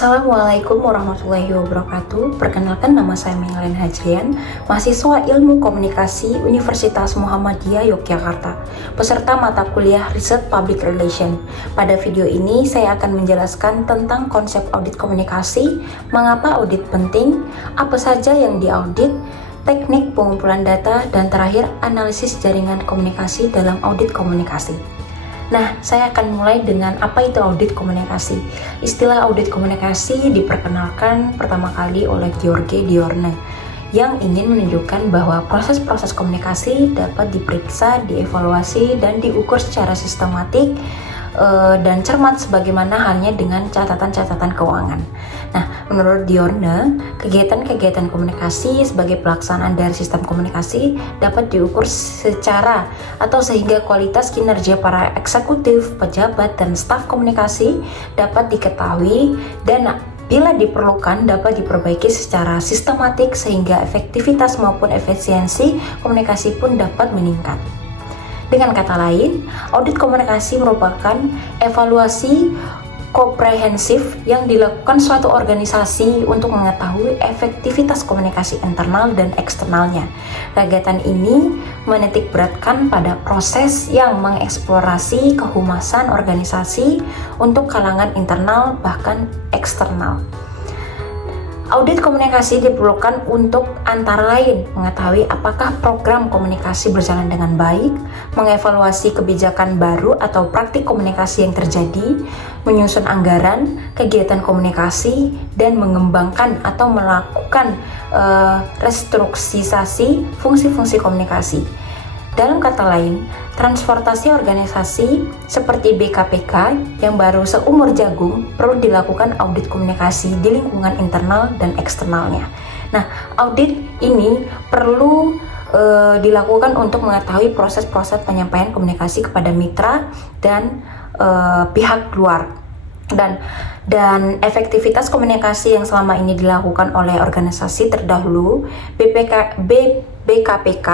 Assalamualaikum warahmatullahi wabarakatuh. Perkenalkan, nama saya Mengalin Hajrian, mahasiswa Ilmu Komunikasi Universitas Muhammadiyah Yogyakarta, peserta mata kuliah Riset Public Relation. Pada video ini saya akan menjelaskan tentang konsep audit komunikasi, mengapa audit penting, apa saja yang diaudit, teknik pengumpulan data, dan terakhir analisis jaringan komunikasi dalam audit komunikasi. Nah, saya akan mulai dengan apa itu audit komunikasi. Istilah audit komunikasi diperkenalkan pertama kali oleh George Diorne yang ingin menunjukkan bahwa proses-proses komunikasi dapat diperiksa, dievaluasi, dan diukur secara sistematik dan cermat sebagaimana halnya dengan catatan-catatan keuangan. Nah, menurut Diorne, kegiatan-kegiatan komunikasi sebagai pelaksanaan dari sistem komunikasi dapat diukur secara atau sehingga kualitas kinerja para eksekutif, pejabat, dan staf komunikasi dapat diketahui dan bila diperlukan dapat diperbaiki secara sistematik sehingga efektivitas maupun efisiensi komunikasi pun dapat meningkat. Dengan kata lain, audit komunikasi merupakan evaluasi komprehensif yang dilakukan suatu organisasi untuk mengetahui efektivitas komunikasi internal dan eksternalnya. Kegiatan ini menitikberatkan pada proses yang mengeksplorasi kehumasan organisasi untuk kalangan internal bahkan eksternal. Audit komunikasi diperlukan untuk antara lain mengetahui apakah program komunikasi berjalan dengan baik, mengevaluasi kebijakan baru atau praktik komunikasi yang terjadi, menyusun anggaran, kegiatan komunikasi, dan mengembangkan atau melakukan restrukturisasi fungsi-fungsi komunikasi. Dalam kata lain, transportasi organisasi seperti BKPK yang baru seumur jagung perlu dilakukan audit komunikasi di lingkungan internal dan eksternalnya. Nah, audit ini perlu dilakukan untuk mengetahui proses-proses penyampaian komunikasi kepada mitra dan pihak luar. Dan efektivitas komunikasi yang selama ini dilakukan oleh organisasi terdahulu, BKPK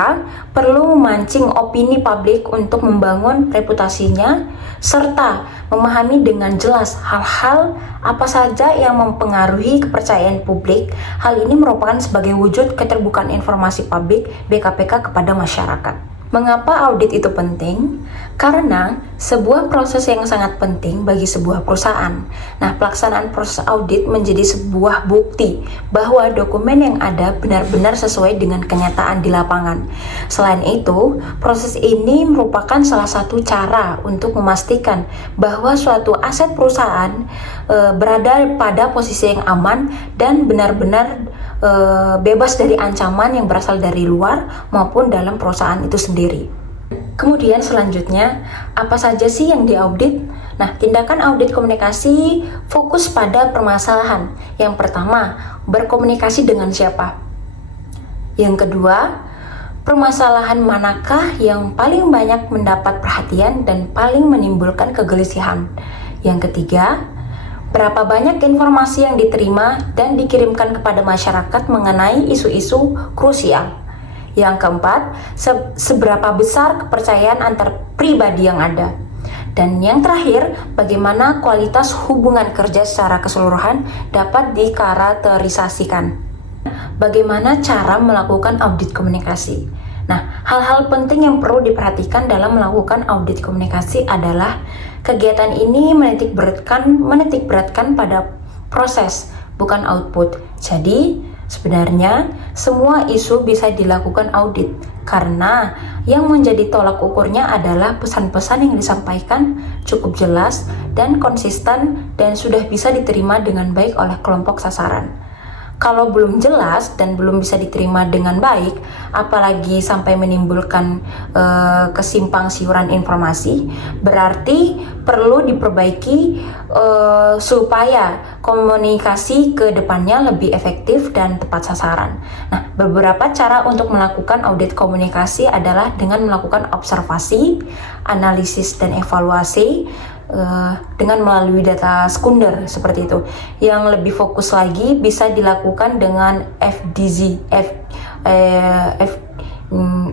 perlu memancing opini publik untuk membangun reputasinya serta memahami dengan jelas hal-hal apa saja yang mempengaruhi kepercayaan publik. Hal ini merupakan sebagai wujud keterbukaan informasi publik BKPK kepada masyarakat. Mengapa audit itu penting? Karena sebuah proses yang sangat penting bagi sebuah perusahaan. Nah, pelaksanaan proses audit menjadi sebuah bukti bahwa dokumen yang ada benar-benar sesuai dengan kenyataan di lapangan. Selain itu, proses ini merupakan salah satu cara untuk memastikan bahwa suatu aset perusahaan berada pada posisi yang aman dan benar-benar bebas dari ancaman yang berasal dari luar maupun dalam perusahaan itu sendiri. Kemudian selanjutnya, apa saja sih yang diaudit? Nah, tindakan audit komunikasi fokus pada permasalahan. Yang pertama, berkomunikasi dengan siapa? Yang kedua, permasalahan manakah yang paling banyak mendapat perhatian dan paling menimbulkan kegelisahan? Yang ketiga, berapa banyak informasi yang diterima dan dikirimkan kepada masyarakat mengenai isu-isu krusial? Yang keempat, seberapa besar kepercayaan antar pribadi yang ada? Dan yang terakhir, bagaimana kualitas hubungan kerja secara keseluruhan dapat dikarakterisasikan? Bagaimana cara melakukan audit komunikasi? Nah, hal-hal penting yang perlu diperhatikan dalam melakukan audit komunikasi adalah kegiatan ini menitikberatkan pada proses, bukan output. Jadi, sebenarnya semua isu bisa dilakukan audit karena yang menjadi tolak ukurnya adalah pesan-pesan yang disampaikan cukup jelas dan konsisten dan sudah bisa diterima dengan baik oleh kelompok sasaran. Kalau belum jelas dan belum bisa diterima dengan baik, apalagi sampai menimbulkan kesimpang siuran informasi, berarti perlu diperbaiki supaya komunikasi ke depannya lebih efektif dan tepat sasaran. Nah, beberapa cara untuk melakukan audit komunikasi adalah dengan melakukan observasi, analisis, dan evaluasi dengan melalui data sekunder seperti itu. Yang lebih fokus lagi bisa dilakukan dengan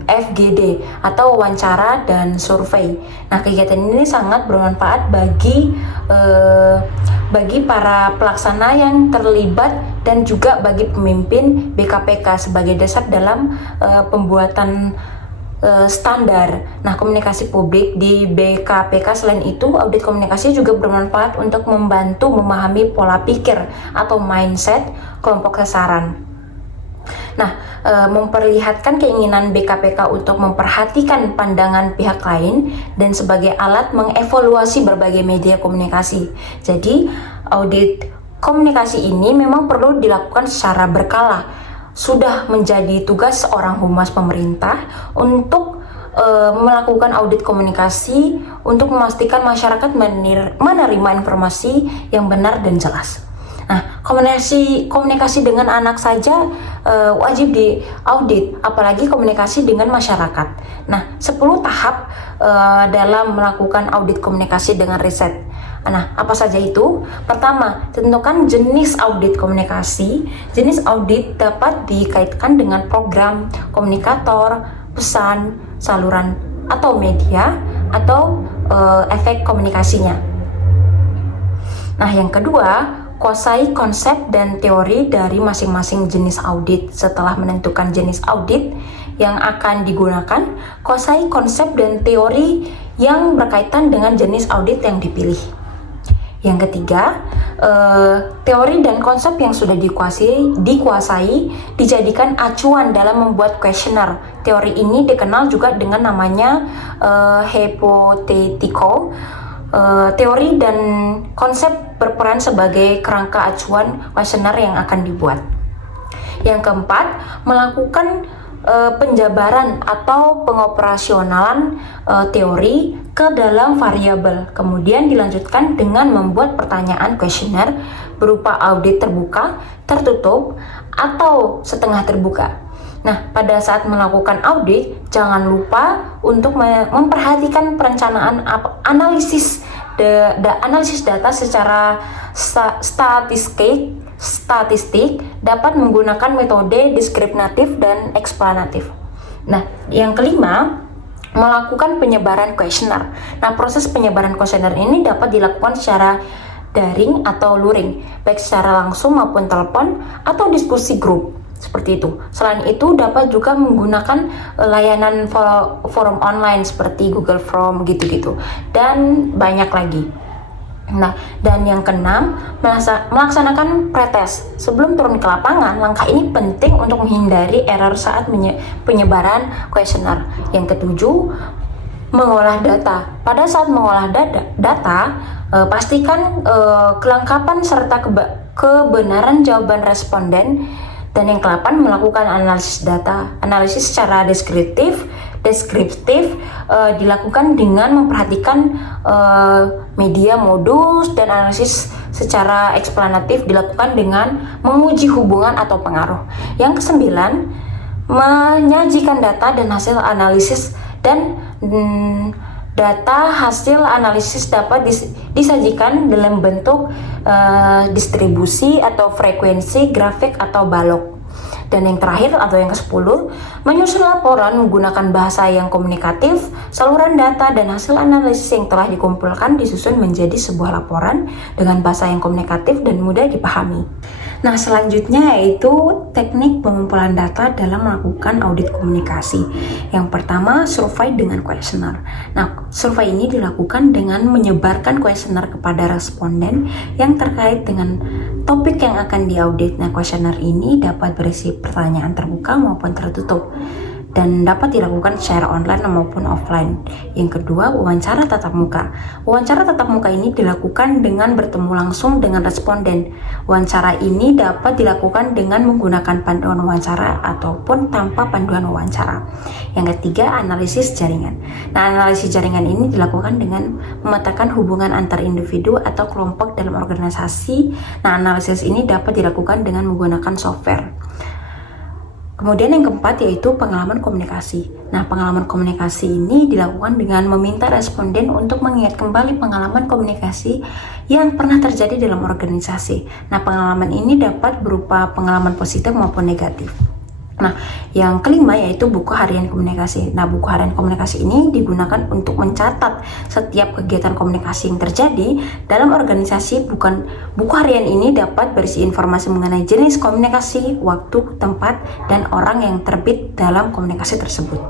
FGD atau wawancara dan survei. Nah, kegiatan ini sangat bermanfaat bagi para pelaksana yang terlibat dan juga bagi pemimpin BKPK sebagai dasar dalam pembuatan standar. Nah, komunikasi publik di BKPK selain itu, audit komunikasi juga bermanfaat untuk membantu memahami pola pikir atau mindset kelompok sasaran. Nah, memperlihatkan keinginan BKPK untuk memperhatikan pandangan pihak lain dan sebagai alat mengevaluasi berbagai media komunikasi. Jadi, audit komunikasi ini memang perlu dilakukan secara berkala. Sudah menjadi tugas seorang humas pemerintah untuk melakukan audit komunikasi untuk memastikan masyarakat menerima informasi yang benar dan jelas. Nah, komunikasi dengan anak saja wajib diaudit, apalagi komunikasi dengan masyarakat. Nah, 10 tahap dalam melakukan audit komunikasi dengan riset. Nah, apa saja itu? Pertama, tentukan jenis audit komunikasi. Jenis audit dapat dikaitkan dengan program, komunikator, pesan, saluran atau media, atau efek komunikasinya. Nah, yang kedua, kuasai konsep dan teori dari masing-masing jenis audit. Setelah menentukan jenis audit yang akan digunakan, kuasai konsep dan teori yang berkaitan dengan jenis audit yang dipilih. Yang ketiga, teori dan konsep yang sudah dikuasai dijadikan acuan dalam membuat kuesioner. Teori ini dikenal juga dengan namanya hypothetical. Teori dan konsep berperan sebagai kerangka acuan kuesioner yang akan dibuat. Yang keempat, melakukan penjabaran atau pengoperasionalan teori ke dalam variabel. Kemudian dilanjutkan dengan membuat pertanyaan kuesioner berupa audit terbuka, tertutup, atau setengah terbuka. Nah, pada saat melakukan audit, jangan lupa untuk memperhatikan perencanaan analisis data secara statistik dapat menggunakan metode diskriminatif dan eksplanatif. Nah, yang kelima, melakukan penyebaran kuesioner. Nah, proses penyebaran kuesioner ini dapat dilakukan secara daring atau luring, baik secara langsung maupun telepon atau diskusi grup. Seperti itu. Selain itu, dapat juga menggunakan layanan forum online seperti Google Form gitu-gitu, dan banyak lagi. Nah, dan yang keenam, melaksanakan pretest. Sebelum turun ke lapangan, langkah ini penting untuk menghindari error saat penyebaran kuesioner. Yang ketujuh, mengolah data. Pada saat mengolah data, pastikan kelengkapan serta kebenaran jawaban responden. Dan yang ke-8, melakukan analisis data. Analisis secara deskriptif dilakukan dengan memperhatikan media modus, dan analisis secara eksplanatif dilakukan dengan menguji hubungan atau pengaruh. Yang ke-9, menyajikan data dan hasil analisis, dan data hasil analisis dapat disajikan dalam bentuk distribusi atau frekuensi, grafik, atau balok. Dan yang terakhir atau yang ke-10, menyusun laporan menggunakan bahasa yang komunikatif. Saluran data dan hasil analisis yang telah dikumpulkan disusun menjadi sebuah laporan dengan bahasa yang komunikatif dan mudah dipahami. Nah, selanjutnya yaitu teknik pengumpulan data dalam melakukan audit komunikasi. Yang pertama, survei dengan kuesioner. Nah, survei ini dilakukan dengan menyebarkan kuesioner kepada responden yang terkait dengan topik yang akan diaudit. Nah, kuesioner ini dapat berisi pertanyaan terbuka maupun tertutup, dan dapat dilakukan secara online maupun offline. Yang kedua, wawancara tatap muka. Wawancara tatap muka ini dilakukan dengan bertemu langsung dengan responden. Wawancara ini dapat dilakukan dengan menggunakan panduan wawancara ataupun tanpa panduan wawancara. Yang ketiga, analisis jaringan. Nah, analisis jaringan ini dilakukan dengan memetakan hubungan antar individu atau kelompok dalam organisasi. Nah, analisis ini dapat dilakukan dengan menggunakan software. Kemudian yang keempat yaitu pengalaman komunikasi. Nah, pengalaman komunikasi ini dilakukan dengan meminta responden untuk mengingat kembali pengalaman komunikasi yang pernah terjadi dalam organisasi. Nah, pengalaman ini dapat berupa pengalaman positif maupun negatif. Nah, yang kelima yaitu buku harian komunikasi. Nah, buku harian komunikasi ini digunakan untuk mencatat setiap kegiatan komunikasi yang terjadi dalam organisasi. Buku harian ini dapat berisi informasi mengenai jenis komunikasi, waktu, tempat, dan orang yang terbit dalam komunikasi tersebut.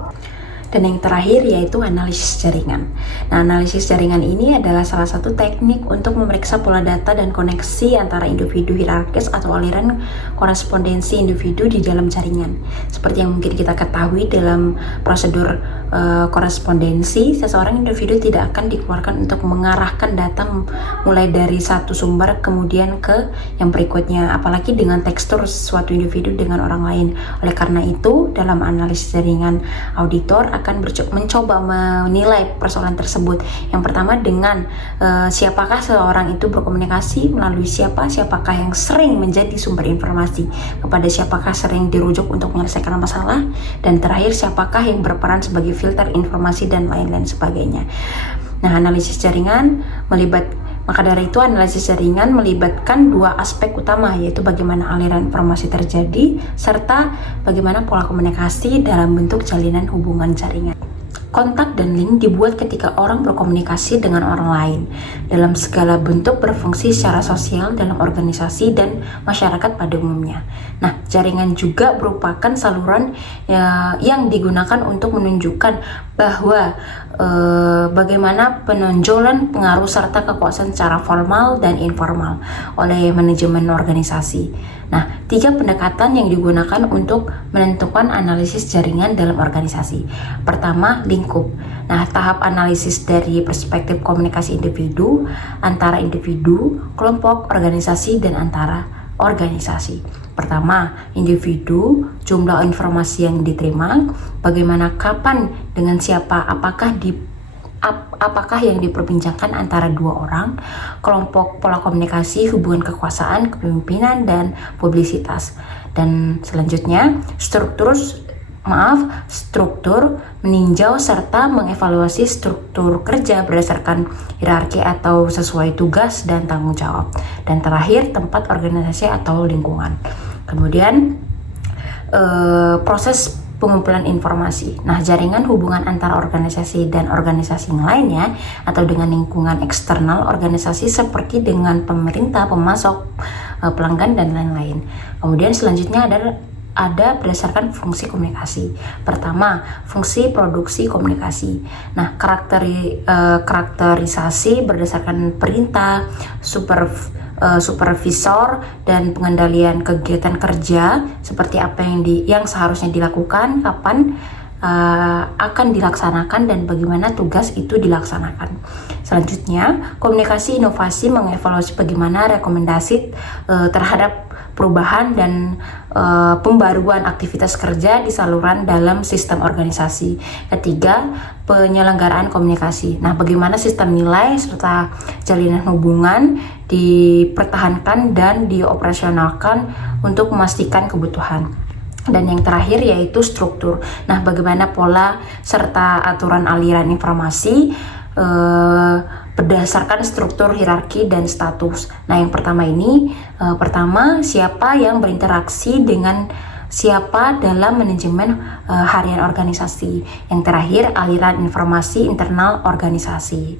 Dan yang terakhir yaitu analisis jaringan. Nah, analisis jaringan ini adalah salah satu teknik untuk memeriksa pola data dan koneksi antara individu hierarkis atau aliran korespondensi individu di dalam jaringan. Seperti yang mungkin kita ketahui dalam prosedur korespondensi, seseorang individu tidak akan dikeluarkan untuk mengarahkan data mulai dari satu sumber kemudian ke yang berikutnya, apalagi dengan tekstur suatu individu dengan orang lain. Oleh karena itu, dalam analisis jaringan, auditor akan mencoba menilai persoalan tersebut. Yang pertama dengan siapakah seorang itu berkomunikasi, melalui siapakah yang sering menjadi sumber informasi, kepada siapakah sering dirujuk untuk menyelesaikan masalah, dan terakhir siapakah yang berperan sebagai filter informasi dan lain-lain sebagainya. Nah, analisis jaringan maka dari itu analisis jaringan melibatkan dua aspek utama, yaitu bagaimana aliran informasi terjadi serta bagaimana pola komunikasi dalam bentuk jalinan hubungan jaringan. Kontak dan link dibuat ketika orang berkomunikasi dengan orang lain dalam segala bentuk berfungsi secara sosial dalam organisasi dan masyarakat pada umumnya. Nah, jaringan juga merupakan saluran yang digunakan untuk menunjukkan bahwa bagaimana penonjolan pengaruh serta kekuasaan secara formal dan informal oleh manajemen organisasi. Nah, 3 pendekatan yang digunakan untuk menentukan analisis jaringan dalam organisasi. Pertama, lingkup. Nah, tahap analisis dari perspektif komunikasi individu, antara individu, kelompok, organisasi, dan antara organisasi. Pertama, individu, jumlah informasi yang diterima, bagaimana, kapan, dengan siapa, apakah yang diperbincangkan antara 2 orang, kelompok, pola komunikasi, hubungan kekuasaan, kepemimpinan, dan publisitas. Dan selanjutnya, struktur meninjau serta mengevaluasi struktur kerja berdasarkan hierarki atau sesuai tugas dan tanggung jawab. Dan terakhir, tempat organisasi atau lingkungan. Kemudian proses pengumpulan informasi. Nah, jaringan hubungan antara organisasi dan organisasi yang lainnya atau dengan lingkungan eksternal organisasi seperti dengan pemerintah, pemasok, pelanggan, dan lain-lain. Kemudian selanjutnya ada berdasarkan fungsi komunikasi. Pertama, fungsi produksi komunikasi. Nah, karakterisasi berdasarkan perintah, supervisor, dan pengendalian kegiatan kerja seperti apa yang seharusnya dilakukan, kapan akan dilaksanakan, dan bagaimana tugas itu dilaksanakan. Selanjutnya, komunikasi inovasi mengevaluasi bagaimana rekomendasi terhadap perubahan dan pembaruan aktivitas kerja di saluran dalam sistem organisasi. Ketiga, penyelenggaraan komunikasi. Nah, bagaimana sistem nilai serta jalinan hubungan dipertahankan dan dioperasionalkan untuk memastikan kebutuhan. Dan yang terakhir yaitu struktur. Nah, bagaimana pola serta aturan aliran informasi berdasarkan struktur hierarki dan status. Nah, yang pertama siapa yang berinteraksi dengan siapa dalam manajemen harian organisasi. Yang terakhir, aliran informasi internal organisasi.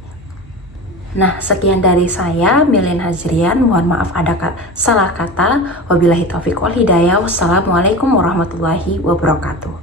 Nah, sekian dari saya, Milin Hazrian. Mohon maaf ada salah kata. Wabillahi taufiq wal hidayah. Wassalamualaikum warahmatullahi wabarakatuh.